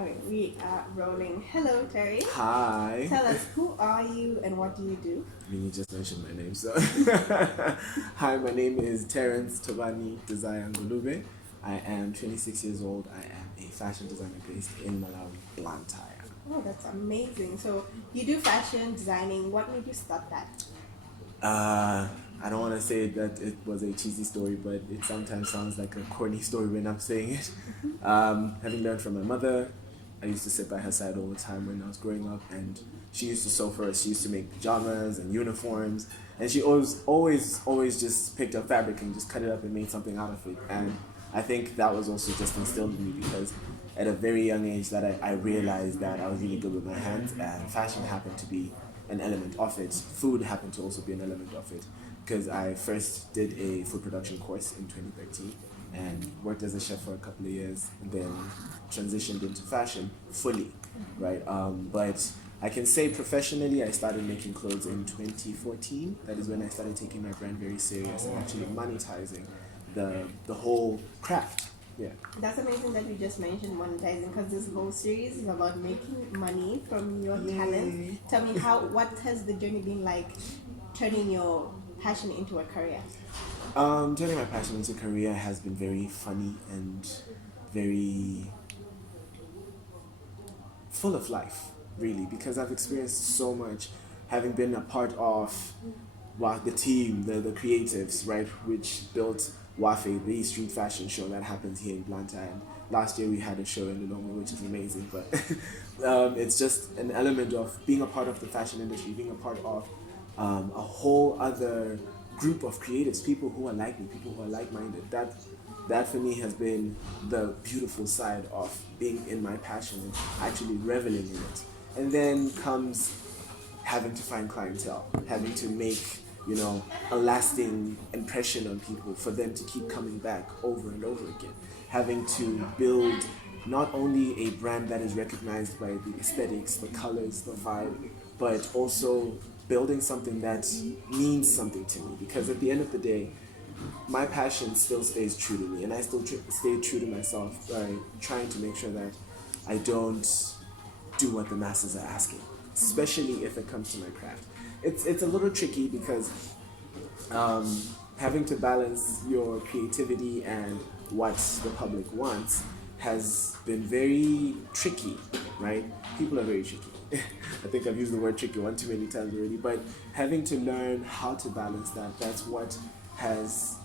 Okay, we are rolling. Hello, Terry. Hi. Tell us, who are you and what do you do? I mean, you just mentioned my name, so. Hi, my name is Terence Tobani Desire Ngulube. I am 26 years old. I am a fashion designer based in Malawi, Blantyre. Oh, that's amazing. So you do fashion designing. What made you start that? I don't want to say that it was a cheesy story, but it sometimes sounds like a corny story when I'm saying it. Having learned from my mother, I used to sit by her side all the time when I was growing up, and she used to sew for us. She used to make pajamas and uniforms, and she always just picked up fabric and just cut it up and made something out of it. And I think that was also just instilled in me because at a very young age that I realized that I was really good with my hands, and fashion happened to be an element of it. Food happened to also be an element of it because I first did a food production course in 2013 and worked as a chef for a couple of years and then transitioned into fashion fully, right? But I can say professionally I started making clothes in 2014. That is when I started taking my brand very serious and actually monetizing the whole craft. Yeah. That's amazing that you just mentioned monetizing because this whole series is about making money from your talent. Tell me what has the journey been like turning your passion into a career? Turning my passion into a career has been very funny and very full of life, really, because I've experienced so much, having been a part of the team, the creatives, right, which built Wafe, the street fashion show that happens here in Blantyre. And last year we had a show in Lilongwe, which is amazing, but it's just an element of being a part of the fashion industry, being a part of a whole other group of creatives, people who are like me, people who are like-minded. That for me has been the beautiful side of being in my passion and actually reveling in it. And then comes having to find clientele, having to make, a lasting impression on people for them to keep coming back over and over again. Having to build not only a brand that is recognized by the aesthetics, the colors, the vibe, but also building something that means something to me. Because at the end of the day, my passion still stays true to me, and I still stay true to myself by trying to make sure that I don't do what the masses are asking, especially if it comes to my craft. It's a little tricky because having to balance your creativity and what the public wants has been very tricky, right? People are very tricky. I think I've used the word tricky one too many times already, but having to learn how to balance that's what has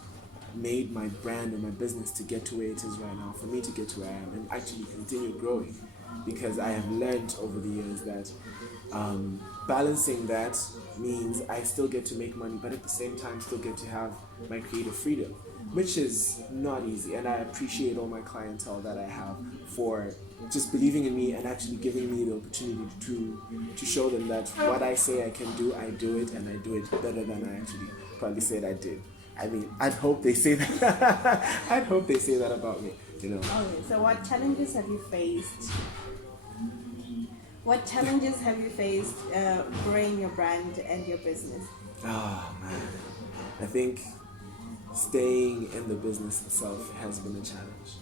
made my brand and my business to get to where it is right now, for me to get to where I am and actually continue growing, because I have learned over the years that balancing that means I still get to make money, but at the same time still get to have my creative freedom, which is not easy. And I appreciate all my clientele that I have for just believing in me and actually giving me the opportunity to show them that what I say I can do, I do it, and I do it better than I actually probably said I did. I mean, I'd hope they say that. I'd hope they say that about me, Okay, so what challenges have you faced? What challenges have you faced growing your brand and your business? Oh man, I think staying in the business itself has been a challenge.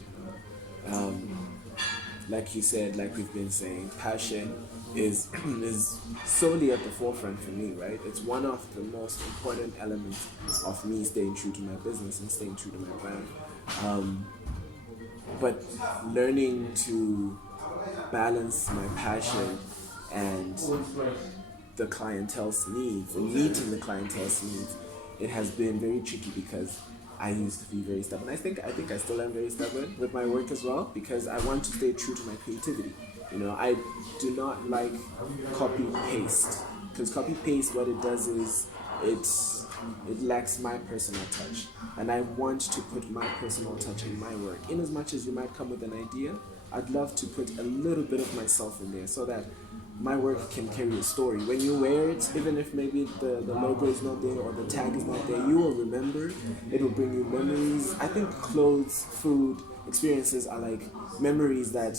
Like you said, like we've been saying, passion is solely at the forefront for me, right? It's one of the most important elements of me staying true to my business and staying true to my brand. But learning to balance my passion and the clientele's needs and meeting the clientele's needs, it has been very tricky because I used to be very stubborn. I think I still am very stubborn with my work as well, because I want to stay true to my creativity. I do not like copy paste, because copy paste, what it does is it lacks my personal touch, and I want to put my personal touch in my work. In as much as you might come with an idea, I'd love to put a little bit of myself in there so that my work can carry a story. When you wear it, even if maybe the logo is not there or the tag is not there, you will remember. It will bring you memories. I think clothes, food, experiences are like memories that,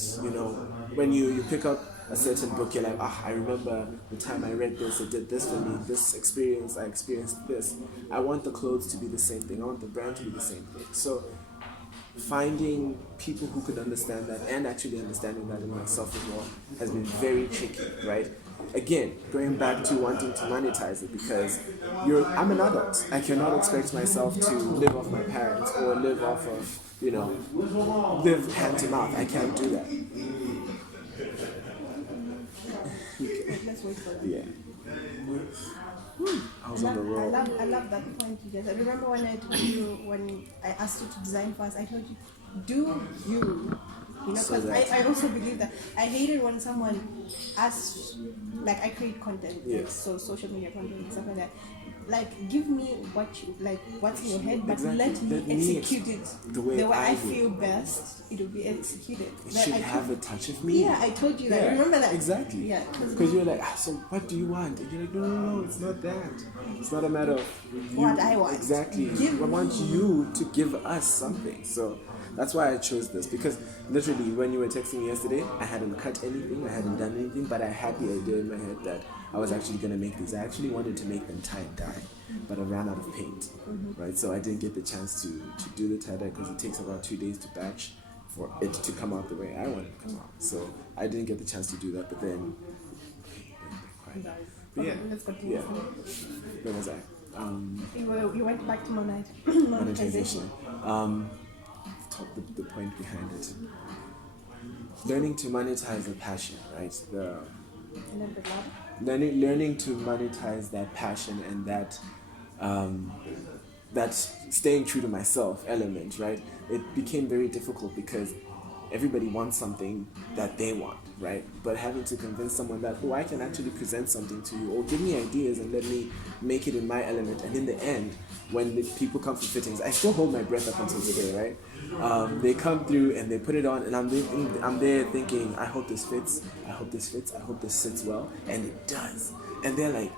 when you pick up a certain book, you're like, I remember the time I read this, it did this for me, this experience, I experienced this. I want the clothes to be the same thing. I want the brand to be the same thing. So finding people who could understand that and actually understanding that in myself as well has been very tricky, right? Again, going back to wanting to monetize it, because I'm an adult. I cannot expect myself to live off my parents or live off of, live hand to mouth. I can't do that. Let's wait for that. Yeah. I was on the roll. I love that point you just. I remember when I told you, when I asked you to design for us, I told you, do you. Because I also believe that I hate it when someone asks, like I create content, yes. So social media content and stuff like that. Like, give me what's in your head, but let me execute it the way I feel best. It will be executed. It should have a touch of me. Yeah, I told you that. Yeah, remember that? Exactly. Yeah. Because you're like, so what do you want? And you're like, no, it's not that. It's not a matter of what I want. Exactly. I want you to give us something. So that's why I chose this, because literally when you were texting me yesterday, I hadn't cut anything, I hadn't done anything, but I had the idea in my head that I was actually going to make these. I actually wanted to make them tie-dye, but I ran out of paint, right? So I didn't get the chance to do the tie-dye because it takes about 2 days to batch for it to come out the way I want it to come out. So I didn't get the chance to do that, but then... But yeah, let's continue. Where was I? You went back to monetization. The point behind it. Learning to monetize a passion, right? Learning to monetize that passion and that staying true to myself element, right? It became very difficult because everybody wants something that they want, right? But having to convince someone that, I can actually present something to you, or give me ideas and let me make it in my element. And in the end, when the people come for fittings, I still hold my breath up until today, right? They come through and they put it on, and I'm there thinking, I hope this fits, I hope this fits, I hope this sits well, and it does. And they're like,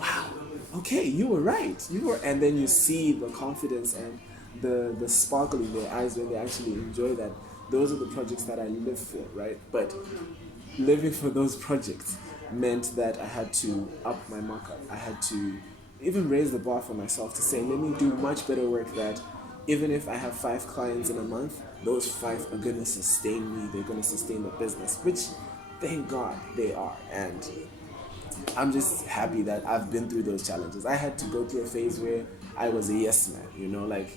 wow, okay, you were right, and then you see the confidence and the sparkle in their eyes when they actually enjoy that. Those are the projects that I live for, right? But living for those projects meant that I had to up my markup. I had to even raise the bar for myself to say, let me do much better work that even if I have 5 clients in a month, those 5 are going to sustain me. They're going to sustain the business, which thank God they are. And I'm just happy that I've been through those challenges. I had to go through a phase where I was a yes man, like,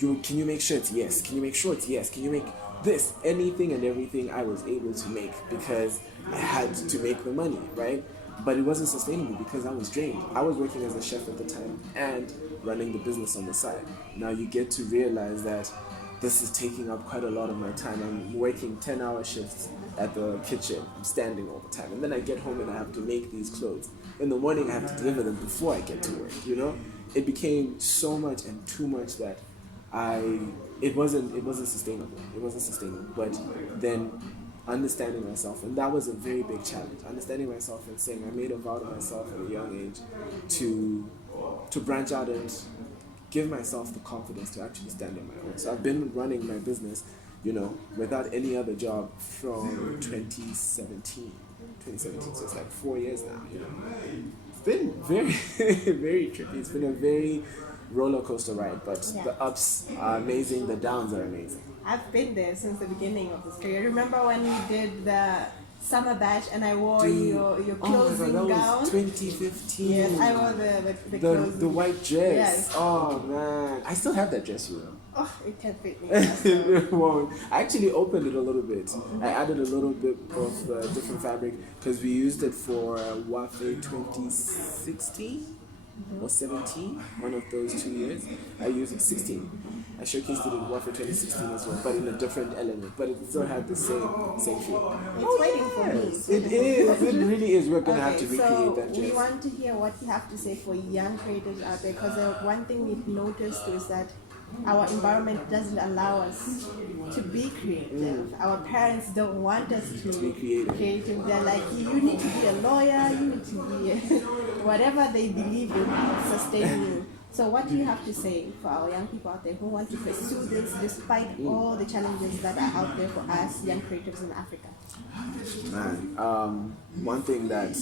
can you make sure it's yes? Can you make sure it's yes? Can you make this? Anything and everything I was able to make because I had to make the money, right? But it wasn't sustainable because I was drained. I was working as a chef at the time and running the business on the side. Now you get to realize that this is taking up quite a lot of my time. I'm working 10-hour shifts at the kitchen. I'm standing all the time. And then I get home and I have to make these clothes. In the morning I have to deliver them before I get to work, It became so much and too much that it wasn't sustainable. It wasn't sustainable. But then understanding myself, and that was a very big challenge. Understanding myself and saying I made a vow to myself at a young age to branch out and give myself the confidence to actually stand on my own. So I've been running my business, without any other job from 2017. So it's like 4 years now. It's been very, very tricky. It's been a very roller coaster ride, but the ups are amazing, the downs are amazing. I've been there since the beginning of this career. Remember when we did the summer bash and I wore your closing gown? That was 2015. Yes, I wore the white dress. Yes. Oh man, I still have that dress, Oh, it can't fit me. It won't. I actually opened it a little bit. I added a little bit of different fabric because we used it for Wafe 2016 or 17, one of those 2 years. I used it 16. I showcased it in Wafe 2016 as well, but in a different element. But it still had the same feel. It's waiting for me. It is. It really is. We're gonna have to recreate that dress. We want to hear what you have to say for young creators out there, because one thing we've noticed is that our environment doesn't allow us to be creative. Our parents don't want us to be creative. They're like, you need to be a lawyer, you need to be whatever they believe in sustain you. So what do you have to say for our young people out there who want to pursue this despite all the challenges that are out there for us young creatives in Africa? Man, one thing that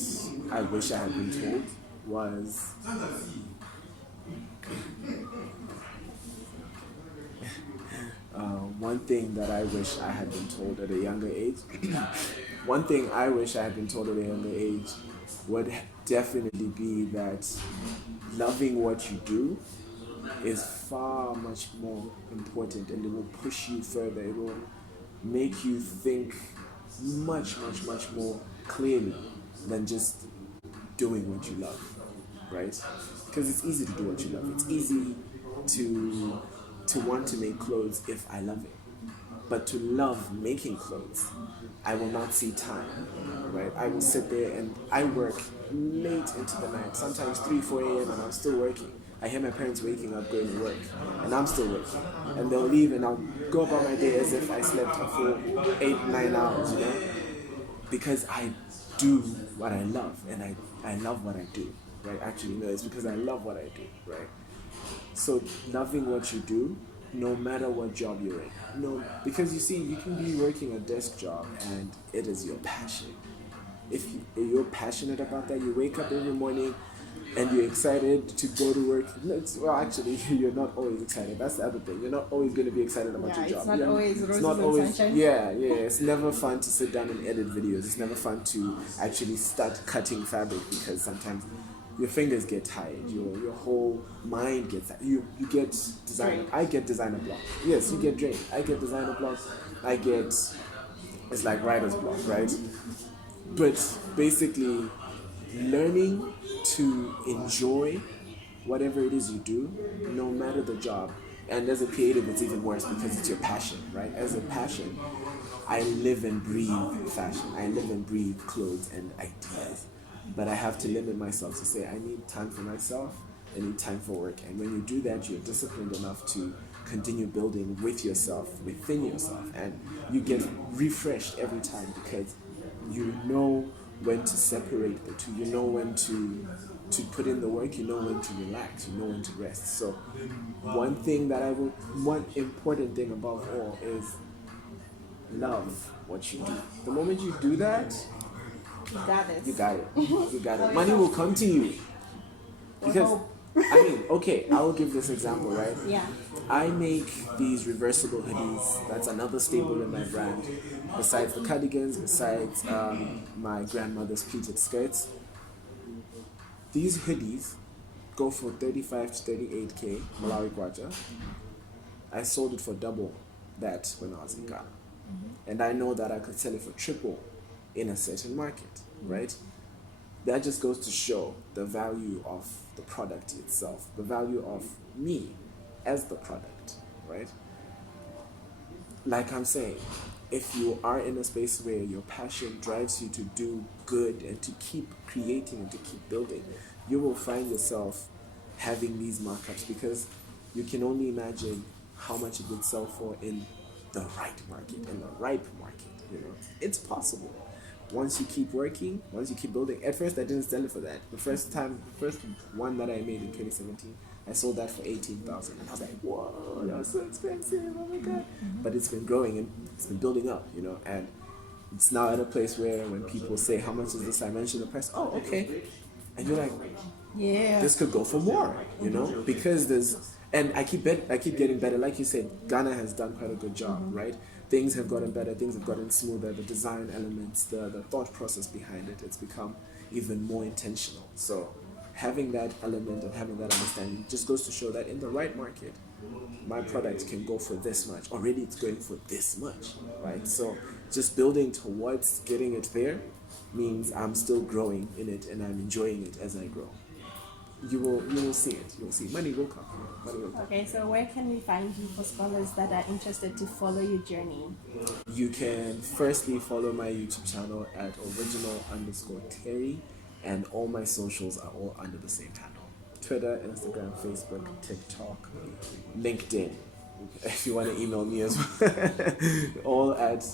I wish I had been told was one thing that I wish I had been told at a younger age, one thing I wish I had been told at a younger age would definitely be that loving what you do is far much more important, and it will push you further. It will make you think much more clearly than just doing what you love, right? Because it's easy to do what you love. It's easy to want to make clothes if I love it. But to love making clothes, I will not see time, right? I will sit there and I work late into the night, sometimes 3, 4 a.m. and I'm still working. I hear my parents waking up going to work and I'm still working. And they'll leave and I'll go about my day as if I slept a full 8, 9 hours, you know? Because I do what I love, and I love what I do, right? Actually, no, it's because I love what I do, right? So loving what you do, no matter what job you're in. No, because you see, you can be working a desk job and it is your passion. If you're passionate about that, you wake up every morning and you're excited to go to work. Well, actually, you're not always excited. That's the other thing. You're not always going to be excited about your job. It's not always roses and sunshine. Yeah. It's never fun to sit down and edit videos. It's never fun to actually start cutting fabric because sometimes your fingers get tired. Your whole mind gets tired. You get designer. I get designer block. Yes, you get drained. I get designer block. It's like writer's block, right? But basically, learning to enjoy whatever it is you do, no matter the job. And as a creative, it's even worse because it's your passion, right? As a passion, I live and breathe fashion. I live and breathe clothes and ideas. But I have to limit myself to say, I need time for myself, I need time for work. And when you do that, you're disciplined enough to continue building with yourself, within yourself. And you get refreshed every time because you know when to separate the two. You know when to put in the work, you know when to relax, you know when to rest. So one important thing above all is love what you do. The moment you do that, you got it. You got it. Money will come to you. Because I mean, okay, I will give this example, right? Yeah. I make these reversible hoodies. That's another staple in my brand. Besides the cardigans, besides my grandmother's pleated skirts. These hoodies go for 35 to 38k Malawi kwacha. I sold it for double that when I was in Ghana. Mm-hmm. And I know that I could sell it for triple in a certain market, right? That just goes to show the value of the product itself, the value of me as the product, right? Like I'm saying, if you are in a space where your passion drives you to do good and to keep creating and to keep building, you will find yourself having these markups because you can only imagine how much it would sell for in the right market, in the ripe market, you know. It's possible. Once you keep working, once you keep building. At first, I didn't sell it for that. The first one that I made in 2017, I sold that for 18,000, and I was like, "Whoa, that's so expensive! Oh my god!" Mm-hmm. But it's been growing and it's been building up, you know. And it's now at a place where when people say, "How much is this?" I mention the price. Oh, okay, and you're like, "Yeah, this could go for more," you know, because there's. And I keep getting better. Like you said, Ghana has done quite a good job, mm-hmm. right? Things have gotten better, things have gotten smoother, the design elements, the thought process behind it, it's become even more intentional. So having that element and having that understanding just goes to show that in the right market, my product can go for this much. Already it's going for this much, right? So just building towards getting it there means I'm still growing in it and I'm enjoying it as I grow. You will see it. You will see. Money will come. Okay, so where can we find you for scholars that are interested to follow your journey? You can firstly follow my YouTube channel at original_Terry, and all my socials are all under the same handle. Twitter, Instagram, Facebook, TikTok, LinkedIn. If you want to email me as well, all at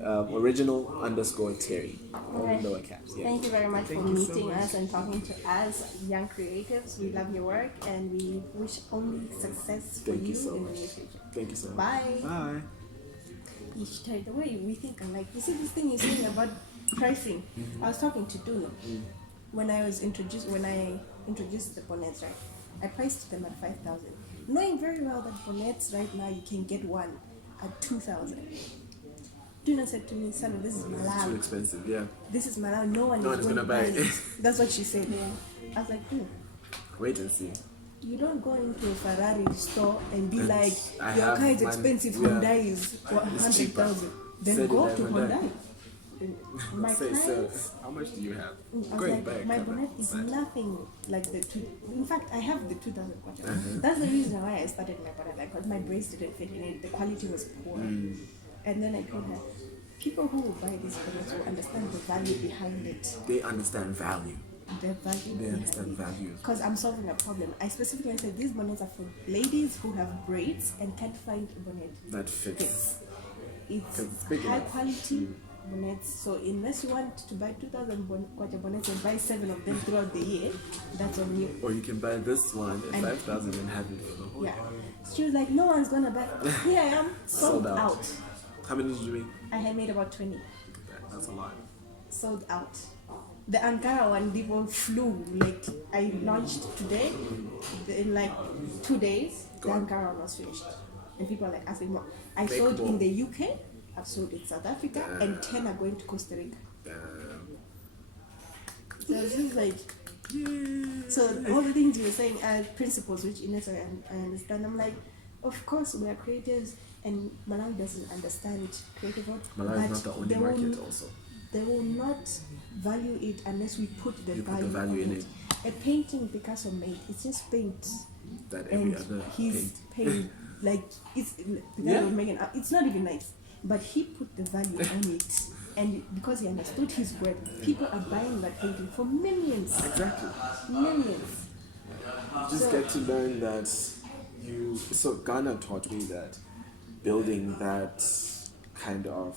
original_Terry. All in lower caps. Yeah. Thank you very much for meeting us and talking to us, young creatives. We love your work and we wish only success for you in the near future. Thank you so much. Bye. Bye. The way we think alike. You see this thing you're saying about pricing. Mm-hmm. I was talking to Duno when I introduced the bonnets, right? I priced them at 5,000, knowing very well that bonnets right now you can get one at 2,000. Duna said to me, Sandra, this is Too Malawi. expensive, yeah. This is Malawi. No one is gonna buy it. That's what she said. I was like, Wait and see. you don't go into a Ferrari store and be And like, I your have car is mine- expensive, yeah. Hyundai is It's cheaper. 100,000. Then Said go it to like Hyundai. My Say, so, clients, how much do you have? I was Go and buy like, a my car. bonnet is nothing like the two. In fact, I have the 2,000 kwacha. Uh-huh. That's the reason why I started my bonnet, like, because my braids didn't fit in it. The quality was poor. And then I told her, people who will buy these bonnets will understand the value behind it. They understand value. The value They understand value. Because I'm solving a problem. I specifically said these bonnets are for ladies who have braids and can't find a bonnet. That fits. It's It's big high enough. quality bonnets. So unless you want to buy 2,000 kwacha bonnets and buy 7 of them throughout the year, that's on you. Or you can buy this one at And- 5,000 and have it for the whole Yeah. year. She was like, no one's gonna buy. Here I am, sold Sold out. out. How many did you make? I had made about 20. Look at that. That's a lot. Sold out. The Ankara one, people flew. Like, I launched today. In like 2 days, the Gone. Ankara one was finished. And people are like asking more. I Make sold more. in the UK, I've sold in South Africa, and 10 are going to Costa Rica. So this is like, so all the things you were saying are principles which Ines I understand. I'm like, of course we are creatives and Malawi doesn't understand creative art. Malawi is not the only they will market also. They will not value it unless we put the You put value, the value on in it. A painting Picasso made, it's just paint. That every And other he's paint. paint like it's Yeah. it's not even nice, but he put the value on it, and because he understood his work, people are buying that painting for millions, Exactly. millions. You just So- get to learn that you. So Ghana taught me that building that kind of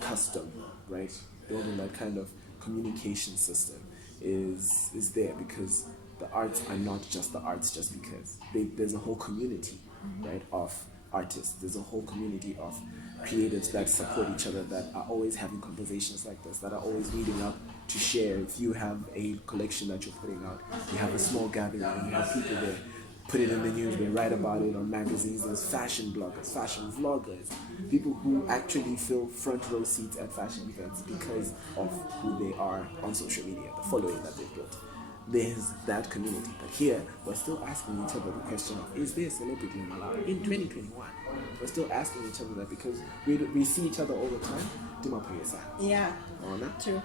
custom, right? Building that kind of communication system is there because the arts are not just the arts just because there's a whole community, right, of artists. There's a whole community of creatives that support each other, that are always having conversations like this, that are always meeting up to share. If you have a collection that you're putting out, you have a small gathering and you have people there, put it in the news, they write about it on magazines. There's fashion bloggers, fashion vloggers, people who actually fill front row seats at fashion events because of who they are on social media, the following that they've built. There's that community. But here, we're still asking each other the question of, is there a celebrity in Malawi in 2021? We're still asking each other that because we see each other all the time. Yeah, true.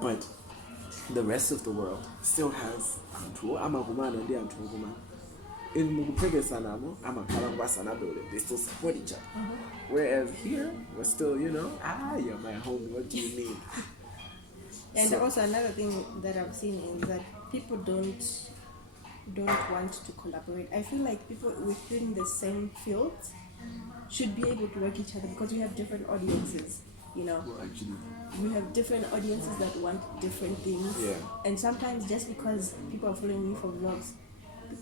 But the rest of the world still has they still support each other. Whereas here, we're still, you're my homie, what do you mean? And also another thing that I've seen is that people don't want to collaborate. I feel like people within the same field should be able to work each other because we have different audiences, Well, actually, we have different audiences that want different things. Yeah. And sometimes just because people are following me for vlogs,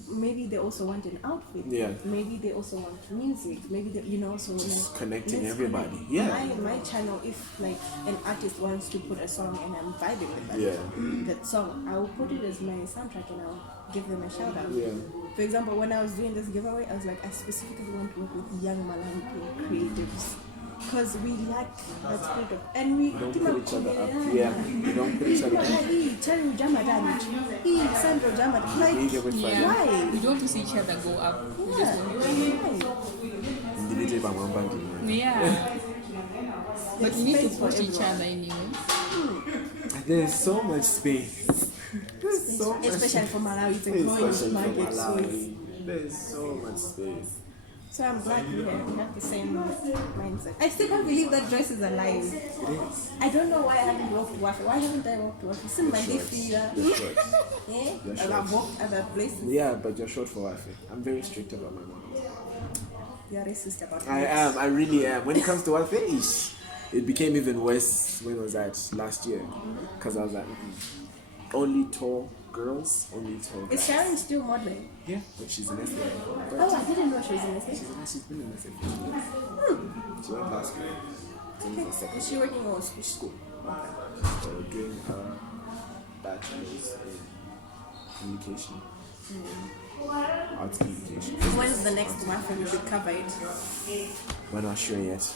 maybe they also want an outfit. Yeah. Maybe they also want music. Maybe they, so Just like, connecting let's everybody. connect. Yeah. My channel, if like an artist wants to put a song and I'm vibing with that, that song, I will put it as my soundtrack and I'll give them a shout out. Yeah. For example, when I was doing this giveaway, I was like, I specifically want to work with young Malawian creatives. Because we lack that spirit of, and we Don't put each other up. Yeah, we don't put each other up. Sandra like, We get with Yeah. why? We don't want to see each other go up. We Yeah. just want to Yeah. But we need to Space for push each everyone. other anyway. There's so much space. There's so much Especially for Malawi, it's a space, growing especially for market. Malawi. There's so much space. So I'm glad we have the same mindset. I still can't believe that dress is alive. It is. I don't know why I haven't walked Wafi. Why haven't I walked Wafi? It's in my Short. figure. You're short. Yeah, You're and short. I've walked other places. Yeah, but you're short for Wafi. I'm very strict about my mom. You're racist about I it. am. I really am. When it comes to Wafi, it became even worse when was that last year? Because I was like, only tall girls, only tall guys. Is Sharon still modeling? Yeah, but she's an essay. Oh, I didn't know she was in this. She's been in essay for years. She went last year. It's only her second Is she working or school? So doing her bachelor's in communication. arts education. When's the next one for you to cover it? We're not sure yet.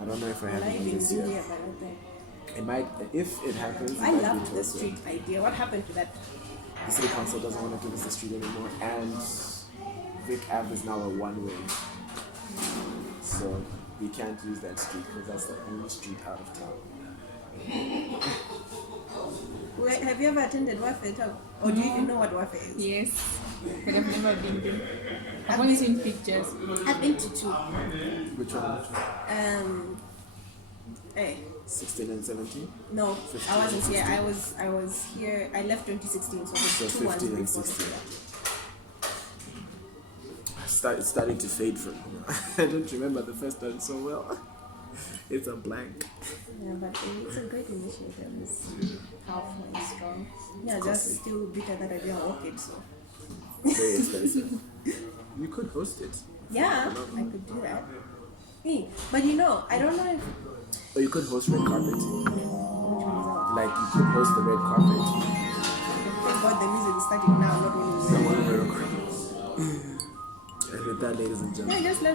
I don't know if I have I've it been this here, year. but I think. It might, if it happens. I it might be loved the towards street idea. What happened to that? The city council doesn't want to give us the street anymore, and Vic Ave is now a one-way, so we can't use that street because that's the only street out of town. Wait, have you ever attended Wafe Talk? Or do you even know what Wafe is? Yes, but I've never been there. I've only seen pictures. I've been to two. Which one? Hey, 16 and 17. no, 15 I wasn't and here. I was here. I left 2016, so So the two ones 15 and before 16. that. It's starting to fade from me. I don't remember the first one so well. It's a blank. Yeah, but it's a great initiative. It's powerful and strong. Yeah, just still bitter that I didn't work it. So Very expensive. You could host it. yeah, I could do that. Hey, but you know, I don't know if Or you could host red carpet. which one is out. Like you could host the red carpet. Thank God the music is starting now, not when And with that, ladies and gentlemen. yeah, just let